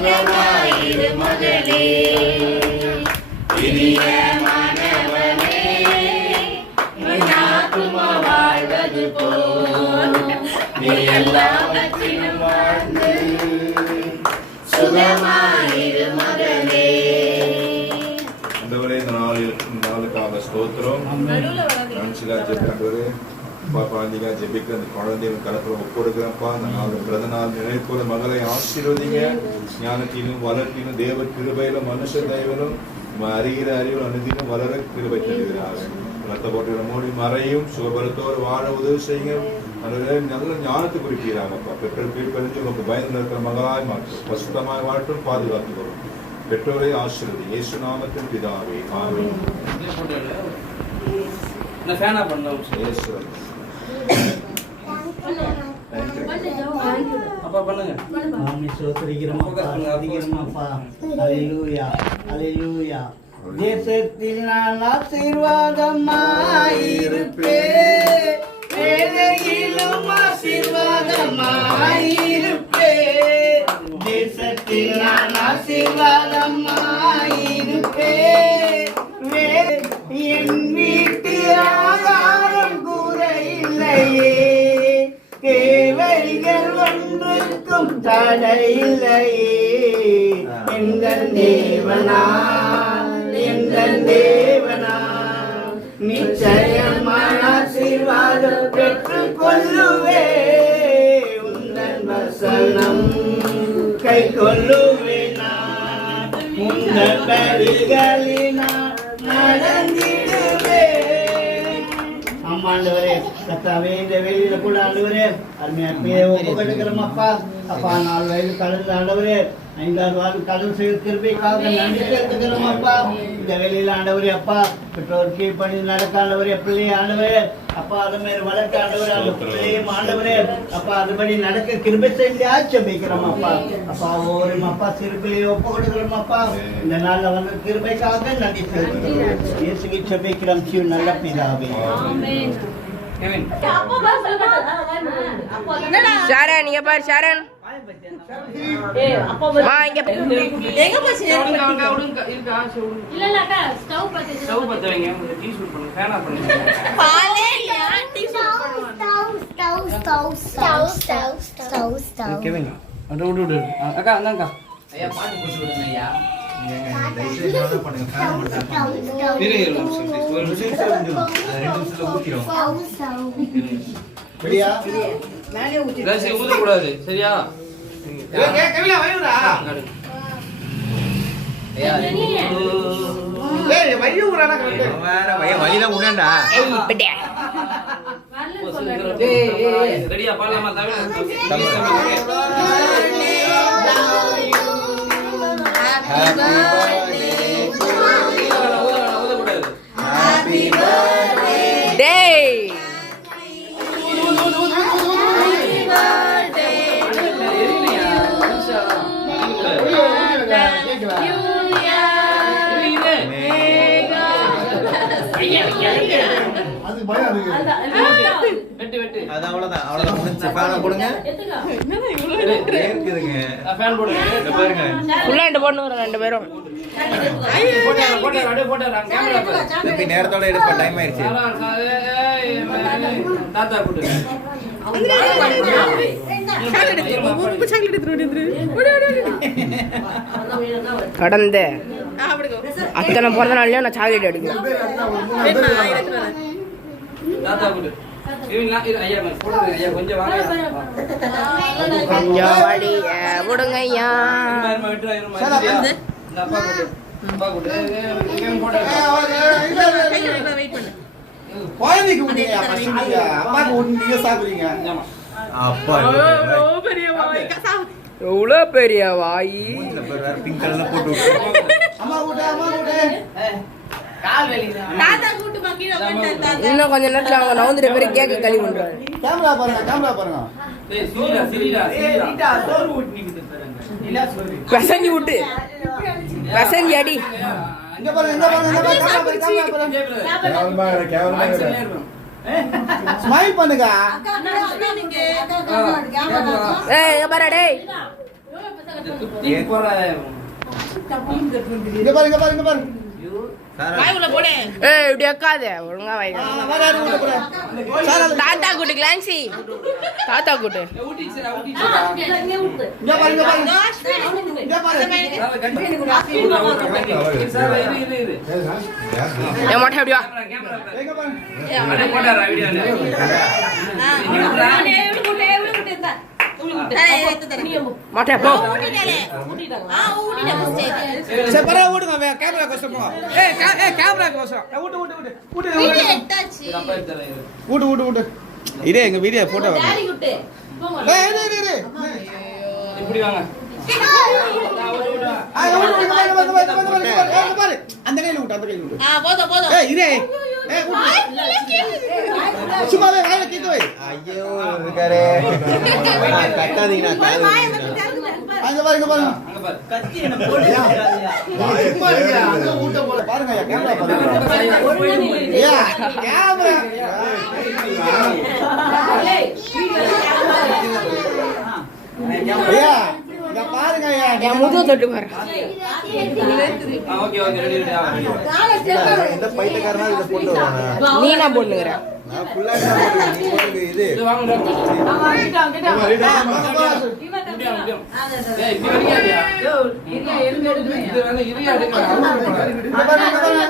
சுகமாயிரு மகளே, இனிய மனவனே, ஆத்துமா வாழ்வது போல் நீ எல்லாவற்றிலும் வாழ்ந்து சுகமாயிரு மகளே. ஆண்டவரே, இந்த நாளுக்காக ஸ்தோத்திரம். பாப்பாண்டிங்க ஜெபிக்கிற அந்த குழந்தைய கலப்புற ஒப்படுக்கிறப்பா. அந்த நாள் பிறந்த நாள் நினைப்போட மகளை ஆசீர்வதிங்க. ஞானத்திலும் வளர்த்திலும் தேவ கிருபையிலும் மனுஷ தயவிலும் அறிகிற அறிவில் அனுதினும் வளர கிருபை தருகிறார்கள். ரத்த போட்டு மூடி மறையும் சுகபலத்தோடு வாழ உதவி செய்யுங்க. நல்ல ஞானத்தை குறிக்கிறாங்கப்பா. பெற்றோர் கீழ்ப்பறிஞ்சு உங்களுக்கு பயந்து இருக்கிற மகளாய் மாற்றும், பசுத்தமாய் வாட்டும் பாதுகாத்து வரும். பெற்றோரை ஆசீர்வதி இயேசு நாமத்தின் பிதாவே, ஆமென். தேசத்தில் நான் ஆசீர்வாதமாயிருப்பேன், வேலையிலும் ஆசீர்வாதமாயிருப்பேன். தேசத்தில் நான் ஆசீர்வாதமாயிருப்பேன், என் வீட்டு ஆகாரம் குறையில்லையே, தேவைகள் ஒன்றுக்கும் தடையில்லையே. எங்கள் தேவனால், எங்கள் தேவனால் நிச்சயமான ஆசீர்வாதம் பெற்றுக் கொள்ளுவே. உந்தன் வசனம் கை கொள்ளுவே, நான் உந்தன் வழிகளினால் நடந்திடுவே. ஆமாண்டவரே, கத்தாவே, இந்த வெளியில கூட ஆண்டவரே அருமையா ஒப்புக்கொடுக்கிறோம் அப்பா. அப்பா 4 வயது கடந்து ஆண்டவரே 5வது வாரம் கடல் செய்து கிருபைக்காக நன்றி செலுத்துகிறோம் அப்பா. இந்த வெளியில ஆண்டவரே அப்பா பெற்றோர் கீழ்ப்பணி நடக்க ஆண்டவரே பிள்ளையை ஆண்டவரே அப்பா அது மாதிரி வளர்க்க ஆண்டவரே அந்த பிள்ளையும் ஆண்டவரே அப்பா அதுபடி நடக்க கிருபை செய்து ஆட்சேபிக்கிறோம் அப்பா. அப்பா ஒவ்வொரு அப்பா சிறு பிள்ளையை ஒப்பு கொடுக்கிறோம் அப்பா. இந்த நாள்ல வந்து கிருபைக்காக நன்றி செலுத்துகிறோம். இயேசுவை செபிக்கிறோம் ஜீவ நல்ல பிதாவே. ஷாரன் இங்க பாரு, ஷாரன் மா இங்க எங்க போச்சு? இல்ல இல்ல அக்கா ஸ்டவ் பத்த வைங்க. டீ சூட் பண்ணுங்க, ஃபேனா பண்ணுங்க. பாலே யா டீ சூட் பண்ணுங்க. ஸ்டவ் கேவங்க அட அக்கா அந்தாங்க ஐயா பாட்டு போட்டு விடுங்க ஐயா. ஊத்தக்கூடாது சரியா? ரெடியா பாடலாமா? Happy birthday. அது அவ்வளவுதான், அவ்வளவுதான் முடிஞ்சு. ஃபேன் போடுங்க. இருக்குதுங்க. ஃபேன் போடுங்க. இத பாருங்க. ஃபுல்லா போடுங்க ரெண்டு பேரும். போட்டா நேரத்தோட எடுப்ப டைம் ஆயிருச்சு. தாத்தா போடு. கடந்த அத்தனை பிறந்த நாள்லயும் நான் சாக்லேட் எடுக்கிறேன். தாத்தா போடு. கொஞ்சம் வாடி விடுங்க ஐயா. எவ்வளோ பெரிய வாய். இன்னும் கொஞ்ச நேரத்துல அவங்க நவுந்துட்டு பேரு கேக்க களி பண்றாரு. கேமரா பாருங்க, கேமரா பாருங்க. பெசஞ்சி விட்டு பெசஞ்சி அடி. இங்க பாருங்க, இங்க பாருங்க, இங்க பாருங்க. ஸ்மைல் பண்ணுங்க. ஏய் இங்க பாரு டேய். இந்த குத்தி போற இங்க பாரு இங்க பாரு இங்க பாரு வாய்க்குள்ள போடு. ஏய் இப்படி வைக்காத ஒழுங்கா வைங்க. வர யாரு உள்ள போற தாத்தா கூட்டு கிளான்சி தாத்தா கூட்டு ஊட்டிச்சுடா ஊட்டிச்சுடா இங்க பாரு இங்க பாரு இங்க பாரு சார் இரு ஏ மாட்டே அப்படியா கேமரா எங்க பாரு அட போடாரா வீடியோல மாட்டே போ சரி பரவ ஓடுங்க கேமரா கோசம் போ ஏய் கேமரா கோசம் ஓடு ஓடு ஓடு ஓடு ஓடு ஓடு ஓடு இதே எங்க வீடியோ போட்டோ ஏய் இரு இப்படி வாங்க பாரு அந்த கையில விட்டு அந்த கையில விட்டு போதும் ஏய் இதே ஏய் சும்மாவே வாயில கீத்து வை ஐயோ இருக்காரே கட்டாதீங்க அங்க பாரு இங்க பாரு அங்க பாரு கத்தி என்ன போடு சும்மா இருங்க அங்க ஊட்ட போல பாருங்க ஐயா கேமரா பாருங்க ஐயா கேமரா ஐயா இங்க பாருங்க ஐயா என் முதுகு தொட்டு பாரு ஓகே ரெடி எந்த பைத்தியக்காரனா இத போட்டு வரானே நீ என்ன பொண்ணுங்கற நான் ஃபுல்லா நீ போடுங்க இது இது வாங்க முடியும் ஏய் இப்படி வரியாடியா இது வந்து இரியா எடுக்கலாம் இங்க பாருங்க இங்க பாருங்க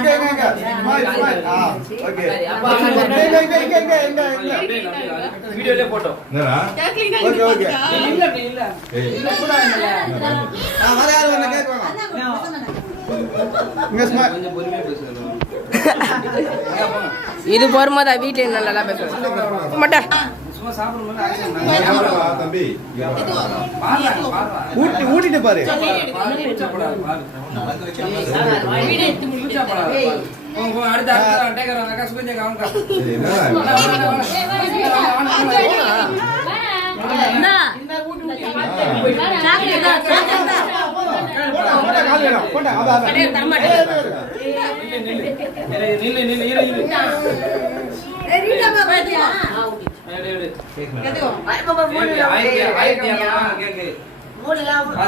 இங்க ஓகே வீடியோலயே போட்டோ என்னடா ஓகே ஓகே இல்ல இல்ல ஏய் வர யாரு வந்து கேக்குறாங்க இங்க ஸ்மார்ட் கொஞ்சம் பொறுமையா பேசுங்க இது பொறுமைதா வீட்டுல நல்லா பேசுறேன் மாட்டே சும்மா சாப்பிடும்போது ஆக்சன் கேமரா வா தம்பி பாரு ஊட்டிட்டு பாரு அடுத்த டேக்கர் அக்கா சுகஞ்ச கவனிக்கா சரி என்னடா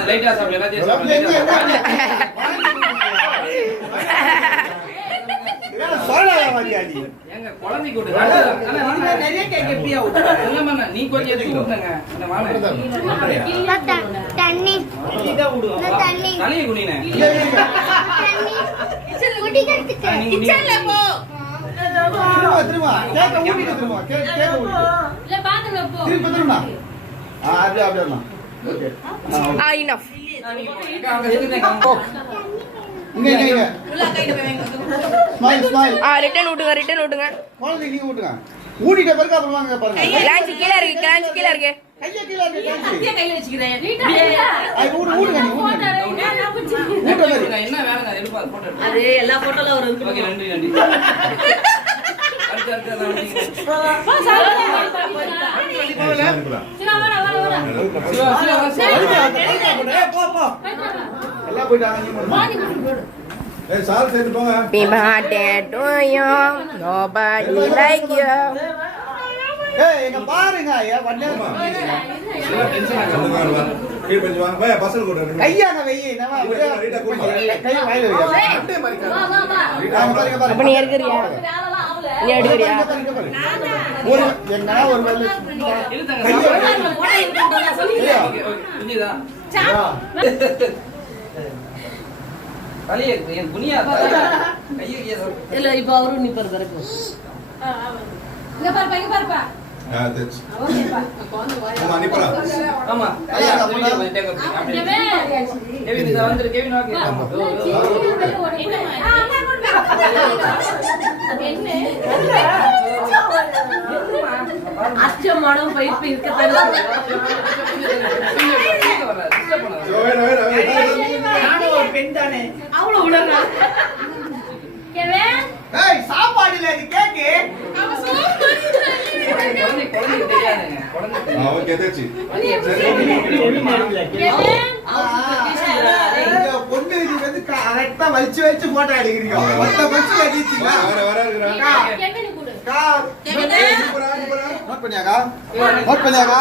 லைட்டா சாப்பிடு எல்லாத்தையும் சாப்பிடு எங்க குழந்தைக்கு விடு நிறைய கேக் எப்படியா விட்டு நீ கொஞ்சம் எடுத்து விட்டுங்க இந்த வாழை தண்ணி தலையை குனினே கிச்சன்ல போ. இனஃப் ரிட்டர்ன் விட்டுங்க ஊட்டிட்ட பிறகு அப்புறம் வாங்க பாருங்க கிளான்சி கீழ இருக்கு கைய கீழ இருக்கு கையில வச்சுக்கிறேன். ஊடுங்க நீ ஊடுங்க என்ன வேலை எடுப்பா போட்டோ அது எல்லா போட்டோல ஒரு ஓகே நன்றி அடுத்து எல்லாம் போயிட்டாங்க ஏய் சால் சேர்த்து போங்க Happy birthday to you. Nobody like you. ஏய் எங்க பாருங்க ஐயா வண்ணே கீழ கொஞ்சம் வாங்க பையா பசங்க கூட கையாங்க வெயி நம்ம கை வாயில வை அப்ப நீ எடுக்கறியா நீ எடுக்கறியா ஒரு எங்கனா ஒரு வேலை இல்ல இப்ப அவரும் நிப்பாரு கரெக்ட். இங்க பாருப்பா ஆமா அனுப்பறா ஆமா கெவின் இத வந்து கெவின் வாங்க அச்சம் மடம் பைப் இருக்கதா நானும் ஒரு பெண் தானே அவ்வளவு உலக கெவின் ஏய் சாப்பாடு இல்ல இது கேக்கு குழந்தை தெரியாதுங்க குழந்தை ஓகே தேச்சி பொண்ணு இது வந்து கரெக்டா வலிச்சு போட்டோ எடுக்கிறீங்க மொத்த பச்சு அடிச்சீங்களா வர இருக்கறா கெவின் கூட கா கெவின் சூப்பரா நோட் பண்ணியாக்கா நோட் பண்ணியாக்கா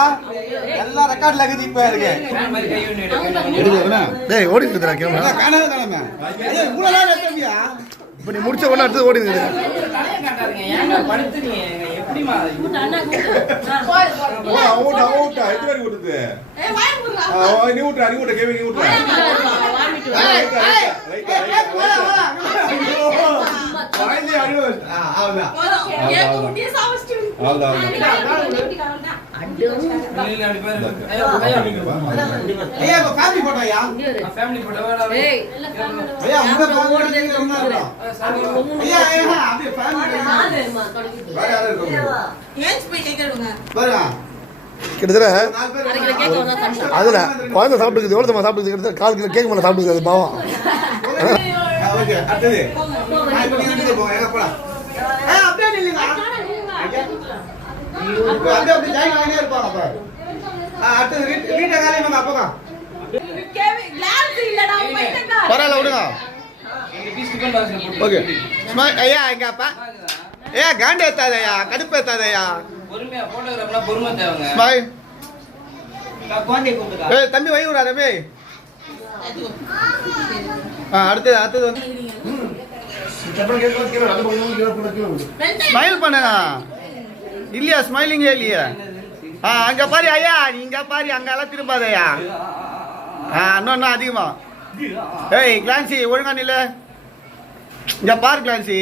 எல்லாம் ரெக்கார்ட்ல இருக்குது இப்ப இருக்கு ஃபேன் மாதிரி கை ஒண்ணு எடு. எடுக்கணும் டேய் ஓடி இருக்குதுடா கேமரா காணாத காணாம ஐயா இவ்வளவு நேரம் எடுத்தீங்க இப்போ நீ முடிச்ச உடனே அடுத்து ஓடி இருக்குது தலையை காட்டாதீங்க. ஏங்க படுத்துறீங்க? எப்படிமா? அவுட் அவுட் எத்தனை அடி விட்டுது நீ விட்டுறா நீ விட்டுற கேவி நீ விட்டுறா வாங்கி அடி அவ்வளவுதான் நீங்க அப்படி பாருங்க. ஐயா, ஐயா. ஐயா இப்ப ஃபேமிலி போட்டோ ஐயா ஃபேமிலி போட்டோ வேடா. ஐயா உங்க போட்டோ ரொம்ப நல்லா ஐயா ஐயா அப்படியே ஃபேமிலி வேற யாரும் இருக்காங்க பாருங்க கிட்டத்தட்ட நாலு பேர் அதுல குழந்தை சாப்பிட்டுக்குது எவ்வளோ சாப்பிட்டுக்குது கிட்டத்தட்ட 4 கிலோ கேக் மேலே சாப்பிட்டுக்குது அது பாவம் ஓகே அடுத்தது இப்போ நீங்க எடுத்து போங்க எங்க போலாம் அப்படியே நில்லுங்க அப்படியே ஜாயின் ஆகினே இருப்பாங்க அப்ப அடுத்தது வீட்டை காலையில் நம்ம அப்பக்கா பரவாயில்ல விடுங்க எங்க பீஸ் டிஃபன் பாக்ஸ்ல போட்டு. ஓகே ஐயா எங்க அப்பா ஐயா காண்டி ஏத்தாதயா கடுப்பு ஏத்தாதயா பொறுமையா போட்டோகிராஃப்லாம் பொறுமை தேவைங்க. ஸ்மைல் குழந்தை கூப்பிடுங்க. ஏய் தம்பி வை விடா தம்பி அடுத்தது வந்து ஸ்மைல் பண்ணுங்க இல்லையா ஸ்மைலிங்கே இல்லையா அங்க பாரு ஐயா இங்க பாரு அங்கெல்லாம் திரும்பாதயா இன்னும் அதிகமா ஏய் கிளான்சி ஒழுங்கா நில்ல இங்க பாரு கிளான்சி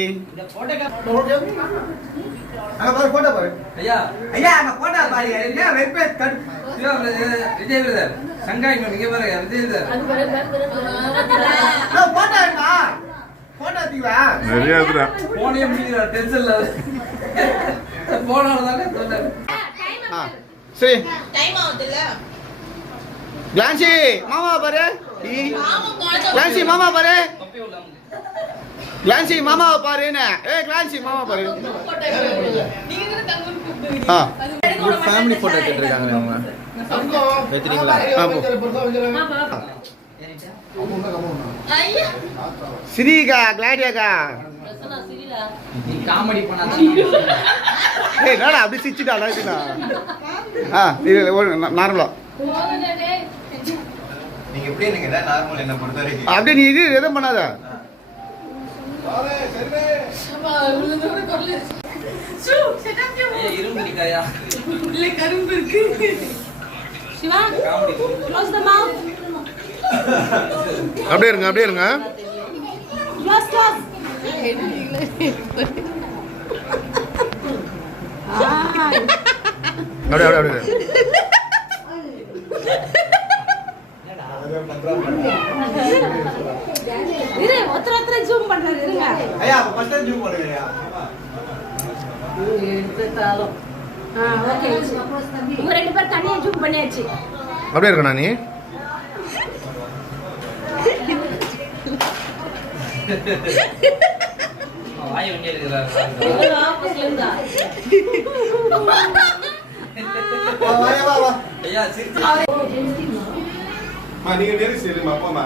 அங்க பாரு போட்டோ பாரு ஐயா, ஐயா அங்க போட்டா பாருங்க என்ன வெப்பே கடுப்பு. சிவா பிரதர், விஜய் பிரதர், சங்காய் மேம் இங்க பாருங்க விஜய் பிரதர். போட்டோ இருக்கா போட்டோ எடுத்தீங்களா நிறைய இருக்குடா போனே முடியல டென்ஷன்ல. போனால தானே சொன்னேன். சரி கிளான்சி மாமா பாரு கிளான்சி மாமா பாரு தொப்பி உள்ளாம. கிளான்சி மாமாவை பாரு என்ன ஏய் கிளான்சி மாமா பாரு ஃபேமிலி போட்டோ கேட்டிருக்காங்க அவங்க எடுத்துறீங்களா சிரிகா கிளாடியாக்கா காமெடி பண்ணாச்சு. ஏய் என்னடா அப்படி சிரிச்சிட்டா லைட்டா நார்மலா நீங்க எப்படி எனக்கு நார்மல் என்ன பொறுத்த வரைக்கும் அப்படியே நீ இது எதுவும் பண்ணாத ஐயா, இரும்பு அடிக்காயா? சிவா காமெடி. க்ளோஸ் தி மவுத் அப்படியே இருங்க க்ளோஸ் அப்படியே இரு ஒருத்தர ஜூம் பண்றாரு இருங்க ஐயா ஃபர்ஸ்ட் ஜூம் பண்ணுங்க ஐயா எடுத்துட்டாலும் ஓகே உங்க ரெண்டு பேர் தனியா ஜூம் பண்ணியாச்சு அப்படியே இருக்கா நீ வாய் வண்டி எடுக்கிறாரு. ஆப்போசிட்ல இருந்தா வா ஐயா, சிரிச்சு. நீங்க நேரி சரிமா போமா